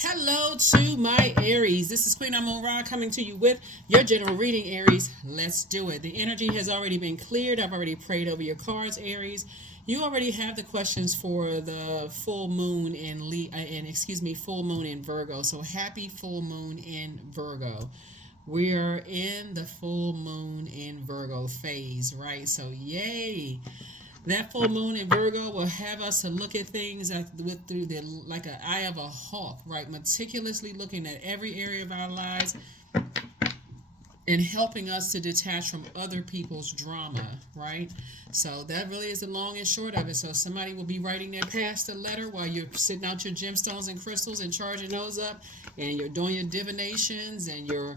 Hello to my Aries. This is Queen Amun Ra coming to you with your general reading, Aries. Let's do it. The energy has already been cleared. I've already prayed over your cards, Aries. You already have the questions for the full moon in full moon in Virgo. So happy full moon in Virgo. We're in the full moon in Virgo phase, right? So yay. That full moon in Virgo will have us to look at things through the like an eye of a hawk, right? Meticulously looking at every area of our lives and helping us to detach from other people's drama, right? So that really is the long and short of it. So somebody will be writing their past a letter while you're sitting out your gemstones and crystals and charging those up, and you're doing your divinations and you're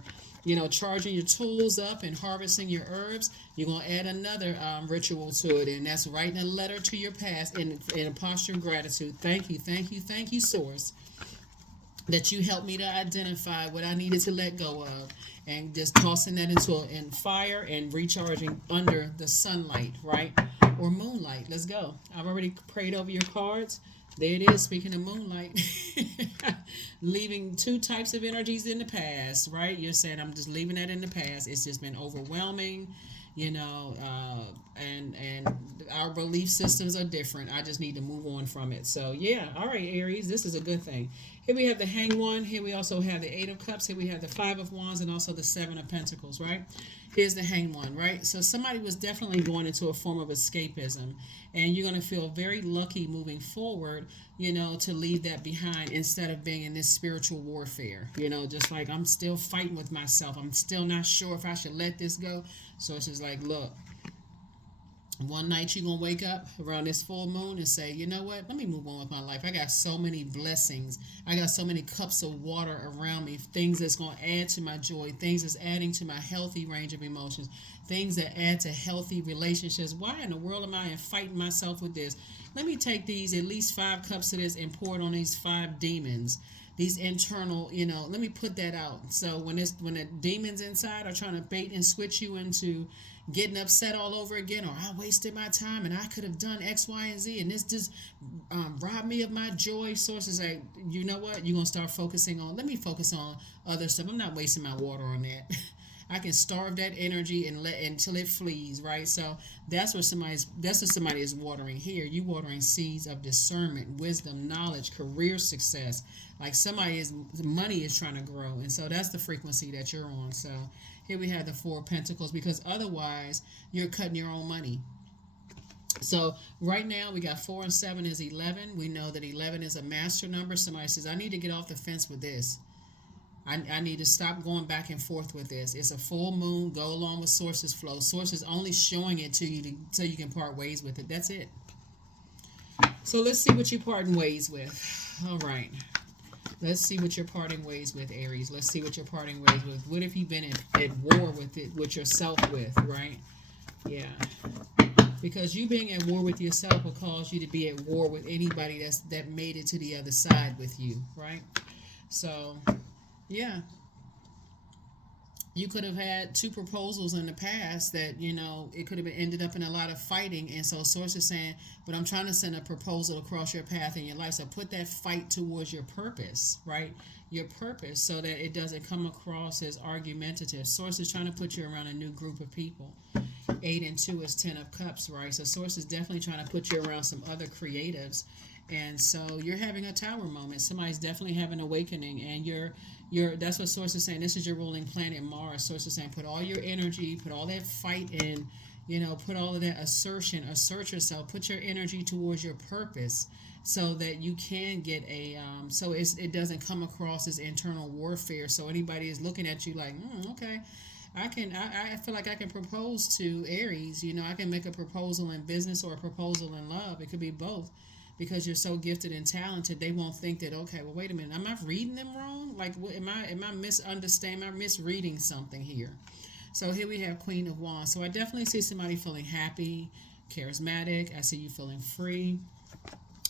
charging your tools up and harvesting your herbs. You're going to add another ritual to it, and that's writing a letter to your past in a posture of gratitude. Thank you, thank you, thank you, Source, that you helped me to identify what I needed to let go of, and just tossing that in fire and recharging under the sunlight, right? Or moonlight. Let's go. I've already prayed over your cards. There it is, speaking of moonlight. Leaving two types of energies in the past, right? You're saying, I'm just leaving that in the past. It's just been overwhelming, and our belief systems are different. I just need to move on from it. So, yeah, all right, Aries, this is a good thing. Here we have the Hanged One. Here we also have the Eight of Cups. Here we have the Five of Wands and also the Seven of Pentacles, right? Here's the Hanged One, right? So somebody was definitely going into a form of escapism, and you're going to feel very lucky moving forward, to leave that behind instead of being in this spiritual warfare, just like I'm still fighting with myself. I'm still not sure if I should let this go. So it's just like, look, one night you're going to wake up around this full moon and say, you know what, let me move on with my life. I got so many blessings. I got so many cups of water around me, things that's going to add to my joy, things that's adding to my healthy range of emotions, things that add to healthy relationships. Why in the world am I fighting myself with this? Let me take these at least 5 cups of this and pour it on these 5 demons, these internal, let me put that out. So when the demons inside are trying to bait and switch you into getting upset all over again, or I wasted my time and I could have done X, Y, and Z, and this just robbed me of my joy. Sources like, you know what? You're gonna start focusing on. Let me focus on other stuff. I'm not wasting my water on that. I can starve that energy and let until it flees, right? So that's what somebody is watering here. You watering seeds of discernment, wisdom, knowledge, career success. Like money is trying to grow, and so that's the frequency that you're on. So here we have the Four of Pentacles, because otherwise you're cutting your own money. So right now we got 4 and 7 is 11. We know that 11 is a master number. Somebody says, I need to get off the fence with this. I need to stop going back and forth with this. It's a full moon. Go along with Source's flow. Source is only showing it to you so you can part ways with it. That's it. So let's see what you're parting ways with. All right. Let's see what you're parting ways with, Aries. Let's see what you're parting ways with. What have you been at war with yourself with, right? Yeah. Because you being at war with yourself will cause you to be at war with anybody that made it to the other side with you, right? So, yeah. You could have had 2 proposals in the past that, it could have ended up in a lot of fighting. And so Source is saying, but I'm trying to send a proposal across your path in your life. So put that fight towards your purpose, right? Your purpose, so that it doesn't come across as argumentative. Source is trying to put you around a new group of people. 8 and 2 is 10 of Cups, right? So Source is definitely trying to put you around some other creatives. And so you're having a tower moment. Somebody's definitely having an awakening, and that's what Source is saying. This is your ruling planet Mars. Source is saying, put all your energy, put all that fight in, put all of that assertion, assert yourself, put your energy towards your purpose, so that you can get so it doesn't come across as internal warfare. So anybody is looking at you like, okay, I feel like I can propose to Aries. I can make a proposal in business or a proposal in love. It could be both. Because you're so gifted and talented, they won't think that, okay, well, wait a minute, am I reading them wrong? Like, am I misunderstanding? Am I misreading something here? So here we have Queen of Wands. So I definitely see somebody feeling happy, charismatic. I see you feeling free.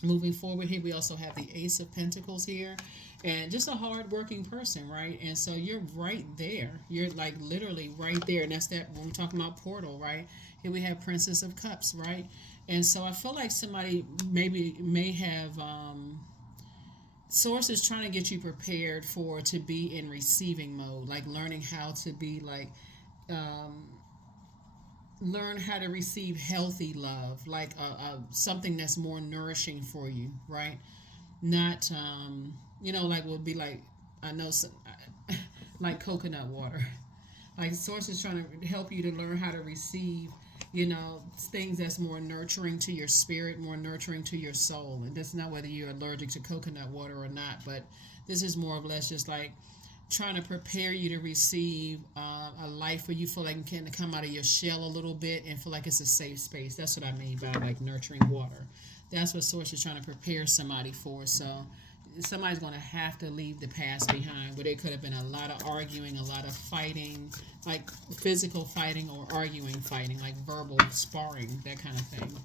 Moving forward here, we also have the Ace of Pentacles here, and just a hard-working person, right? And so you're right there. You're like literally right there, and that's that when we're talking about portal, right? Here we have Princess of Cups, right? And so I feel like somebody may have Source is trying to get you prepared for to be in receiving mode, like learning how to be like um, learn how to receive healthy love, like something that's more nourishing for you, right? Not like would be like I know some, like coconut water. Like source is trying to help you to learn how to receive, things that's more nurturing to your spirit, more nurturing to your soul. And that's not whether you're allergic to coconut water or not, but this is more or less just like trying to prepare you to receive a life where you feel like you can come out of your shell a little bit and feel like it's a safe space. That's what I mean by like nurturing water. That's what source is trying to prepare somebody for. So somebody's going to have to leave the past behind, where there could have been a lot of arguing, a lot of fighting, like physical fighting or arguing fighting, like verbal sparring, that kind of thing.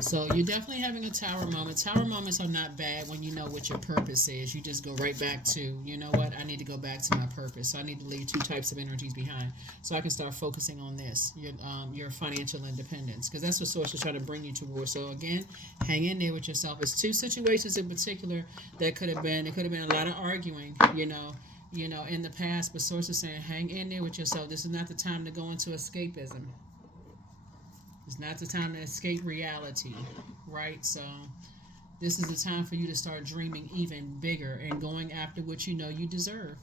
So you're definitely having a tower moment. Tower moments are not bad when you know what your purpose is. You just go right back to, you know what, I need to go back to my purpose. So I need to leave two types of energies behind so I can start focusing on this, your financial independence, because that's what source is trying to bring you towards. So again, hang in there with yourself. It's two situations in particular that could have been, it could have been a lot of arguing, in the past, but source is saying, hang in there with yourself. This is not the time to go into escapism. It's not the time to escape reality, right? So this is the time for you to start dreaming even bigger and going after what you know you deserve.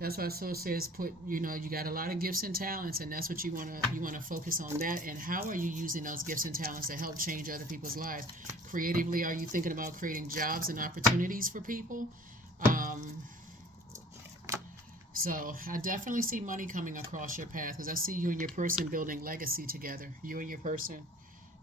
That's why Soul says you got a lot of gifts and talents, and that's what you wanna focus on that. And how are you using those gifts and talents to help change other people's lives? Creatively, are you thinking about creating jobs and opportunities for people? So I definitely see money coming across your path, because I see you and your person building legacy together. You and your person,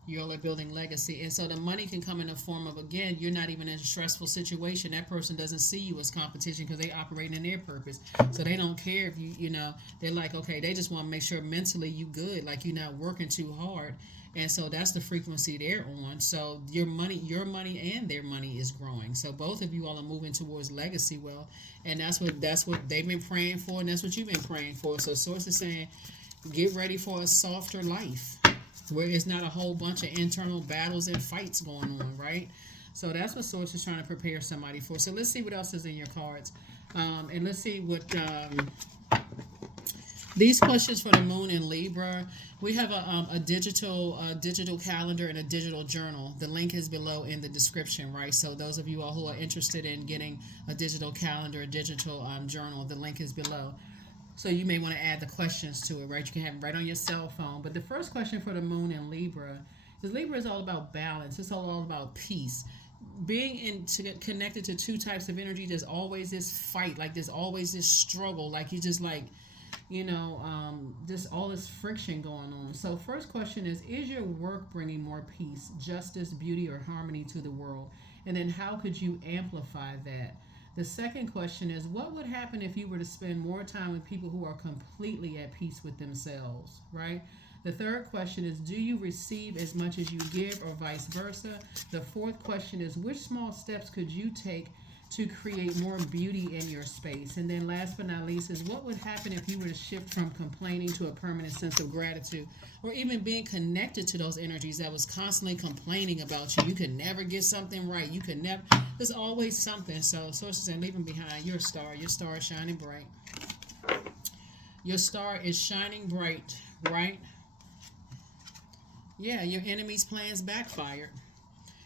you're all building legacy. And so the money can come in the form of, again, you're not even in a stressful situation. That person doesn't see you as competition because they operate in their purpose. So they don't care if they're like, okay, they just want to make sure mentally you good, like you're not working too hard. And so that's the frequency they're on. So your money and their money is growing. So both of you all are moving towards legacy wealth. And that's what they've been praying for, and that's what you've been praying for. So source is saying, get ready for a softer life, where it's not a whole bunch of internal battles and fights going on, right? So that's what source is trying to prepare somebody for. So let's see what else is in your cards. And let's see what these questions for the moon in Libra. We have a digital calendar and a digital journal. The link is below in the description, right? So those of you all who are interested in getting a digital calendar, a digital journal, the link is below. So you may want to add the questions to it, right? You can have it right on your cell phone. But the first question for the moon in Libra is Libra is all about balance. It's all about peace. Being connected to two types of energy, there's always this fight, like there's always this struggle, like you just like, just all this friction going on. So first question is your work bringing more peace, justice, beauty, or harmony to the world? And then how could you amplify that? The second question is, what would happen if you were to spend more time with people who are completely at peace with themselves, right? The third question is, do you receive as much as you give, or vice versa? The fourth question is, which small steps could you take to create more beauty in your space? And then last but not least is, what would happen if you were to shift from complaining to a permanent sense of gratitude, or even being connected to those energies that was constantly complaining about you? You could never get something right. You could never, there's always something. So sources and leaving behind your star. Your star is shining bright. Your star is shining bright, right? Yeah, your enemy's plans backfired.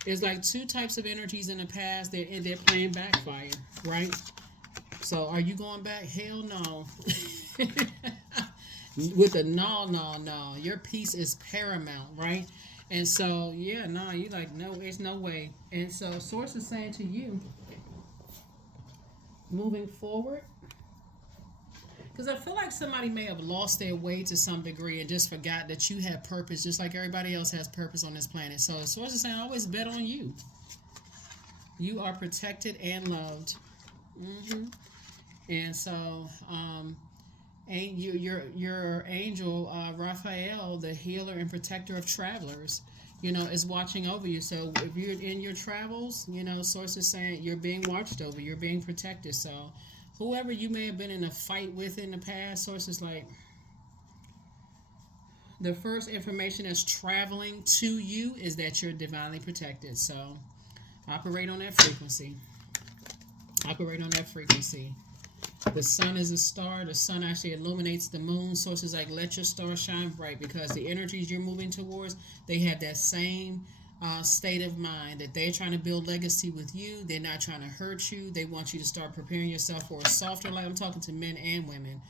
There's like two types of energies in the past. They're playing backfire, right? So are you going back? Hell no. With a no. Your peace is paramount, right? And so, yeah, no, you like, no, there's no way. And so source is saying to you, moving forward, because I feel like somebody may have lost their way to some degree and just forgot that you have purpose, just like everybody else has purpose on this planet. So source is saying, always bet on you. You are protected and loved. And so, and your angel Raphael, the healer and protector of travelers, is watching over you. So if you're in your travels, source is saying you're being watched over, you're being protected. So whoever you may have been in a fight with in the past, source is like, the first information that's traveling to you is that you're divinely protected. So Operate on that frequency. Operate on that frequency. The sun is a star. The sun actually illuminates the moon. Sources like let your star shine bright, because the energies you're moving towards, they have that same state of mind that they're trying to build legacy with you. They're not trying to hurt you. They want you to start preparing yourself for a softer life. I'm talking to men and women.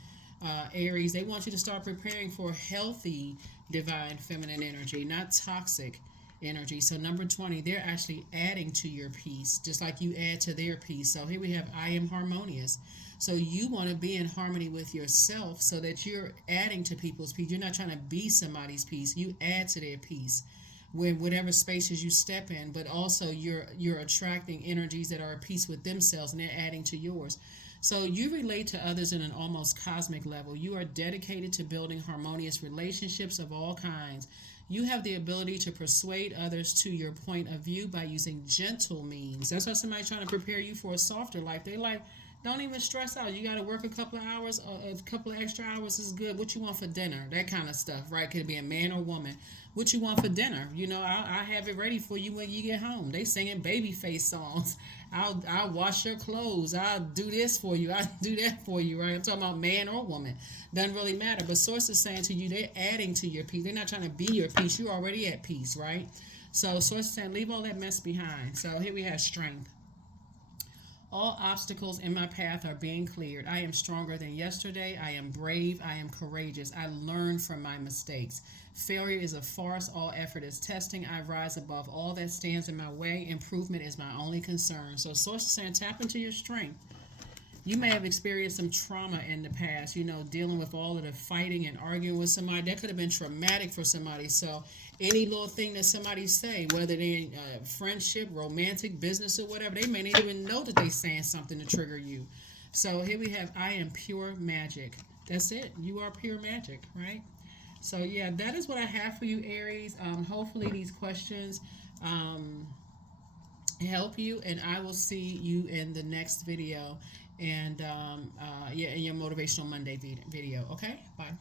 Aries, they want you to start preparing for healthy divine feminine energy, not toxic energy. So number 20, they're actually adding to your peace, just like you add to their peace. So here we have I am harmonious. So you want to be in harmony with yourself so that you're adding to people's peace. You're not trying to be somebody's peace. You add to their peace when whatever spaces you step in, but also you're attracting energies that are at peace with themselves, and they're adding to yours. So you relate to others in an almost cosmic level. You are dedicated to building harmonious relationships of all kinds. You have the ability to persuade others to your point of view by using gentle means. That's why somebody's trying to prepare you for a softer life. They like, don't even stress out. You got to work a couple of hours, a couple of extra hours is good. What you want for dinner? That kind of stuff, right? Could be a man or woman. What you want for dinner? You know, I have it ready for you when you get home. They singing baby face songs. I'll wash your clothes. I'll do this for you. I'll do that for you, right? I'm talking about man or woman. Doesn't really matter. But Source is saying to you, they're adding to your peace. They're not trying to be your peace. You're already at peace, right? So Source is saying, leave all that mess behind. So here we have strength. All obstacles in my path are being cleared. I am stronger than yesterday. I am brave. I am courageous. I learn from my mistakes. Failure is a farce. All effort is testing. I rise above all that stands in my way. Improvement is my only concern. So Source is saying, tap into your strength. You may have experienced some trauma in the past, you know, dealing with all of the fighting and arguing with somebody. That could have been traumatic for somebody. So any little thing that somebody say, whether they're in friendship, romantic, business, or whatever, they may not even know that they're saying something to trigger you. So here we have, I am pure magic. That's it. You are pure magic, right? So yeah, that is what I have for you, Aries. Hopefully these questions help you, and I will see you in the next video. And yeah, in your Motivational Monday video. Okay, bye.